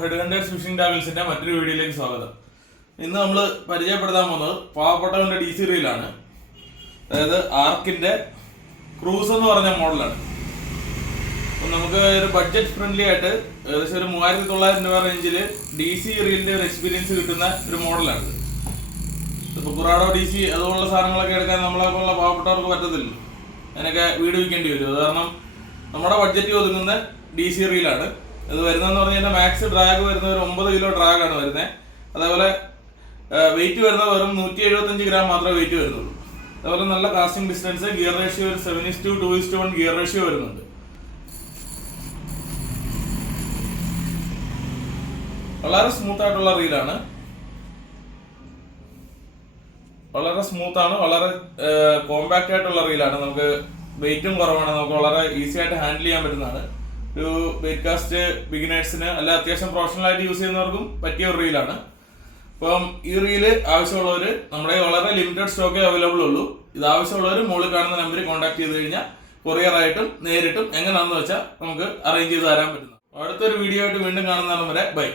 Head hunters phishing ടാഗിൾസിന്റെ മറ്റൊരു വീഡിയോയിലേക്ക് സ്വാഗതം. ഇന്ന് നമ്മൾ പരിചയപ്പെടുത്താൻ പോകുന്നത് പാവപ്പെട്ടവന്റെ DC റീലാണ്. അതായത് ആർക്കിന്റെ ക്രൂസ് എന്ന് പറഞ്ഞ മോഡലാണ്. അപ്പം നമുക്ക് ഒരു ബഡ്ജറ്റ് ഫ്രണ്ട്ലി ആയിട്ട് ഏകദേശം ഒരു 3900 രൂപ റേഞ്ചിൽ DC റീലിന്റെ ഒരു എക്സ്പീരിയൻസ് കിട്ടുന്ന ഒരു മോഡലാണ്. ഇപ്പോൾ കുറാഡോ DC അതുപോലുള്ള സാധനങ്ങളൊക്കെ എടുക്കാൻ നമ്മളെപ്പോലുള്ള പാവപ്പെട്ടവർക്ക് പറ്റത്തില്ല. അതിനൊക്കെ വീട് വയ്ക്കേണ്ടി വരും. അത് കാരണം നമ്മുടെ ബഡ്ജറ്റ് ഒതുങ്ങുന്ന DC റീലാണ്. ഇത് വരുന്നതെന്ന് പറഞ്ഞു കഴിഞ്ഞാൽ മാക്സ് ഡ്രാഗ് വരുന്ന ഒരു 9 കിലോ ഡ്രാഗാണ് വരുന്നത്. അതേപോലെ വെയിറ്റ് വരുന്നത് വെറും 175 ഗ്രാം മാത്രമേ വെയിറ്റ് വരുന്നുള്ളൂ. അതേപോലെ നല്ല കാസ്റ്റിംഗ് ഡിസ്റ്റൻസ്, ഗിയർ റേഷ്യോ ഒരു 7:2:1 ഗിയർ റേഷ്യോ വരുന്നുണ്ട്. വളരെ സ്മൂത്ത് ആയിട്ടുള്ള റീലാണ്. വളരെ സ്മൂത്താണ്, വളരെ കോമ്പാക്റ്റ് ആയിട്ടുള്ള റീലാണ്. നമുക്ക് വെയിറ്റും കുറവാണ്, നമുക്ക് വളരെ ഈസി ആയിട്ട് ഹാൻഡിൽ ചെയ്യാൻ പറ്റുന്നതാണ്. ഒരു വെയിറ്റ് കാസ്റ്റ് ബിഗിനേഴ്സിന് അല്ല അത്യാവശ്യം പ്രൊഫഷണൽ ആയിട്ട് യൂസ് ചെയ്യുന്നവർക്കും പറ്റിയ ഒരു റീലാണ്. അപ്പം ഈ റീല് ആവശ്യമുള്ളവർ നമ്മുടെ വളരെ ലിമിറ്റഡ് സ്റ്റോക്കേ അവൈലബിൾ ഉള്ളൂ. ഇത് ആവശ്യമുള്ളവർ മുകളിൽ കാണുന്ന നമ്പറിൽ കോൺടാക്ട് ചെയ്ത് കഴിഞ്ഞാൽ കൊറിയർ ആയിട്ടും നേരിട്ടും എങ്ങനെയാണെന്ന് വെച്ചാൽ നമുക്ക് അറേഞ്ച് ചെയ്ത് തരാൻ പറ്റുന്നു. അടുത്തൊരു വീഡിയോ ആയിട്ട് വീണ്ടും കാണുന്നതാണ് വരെ ബൈ.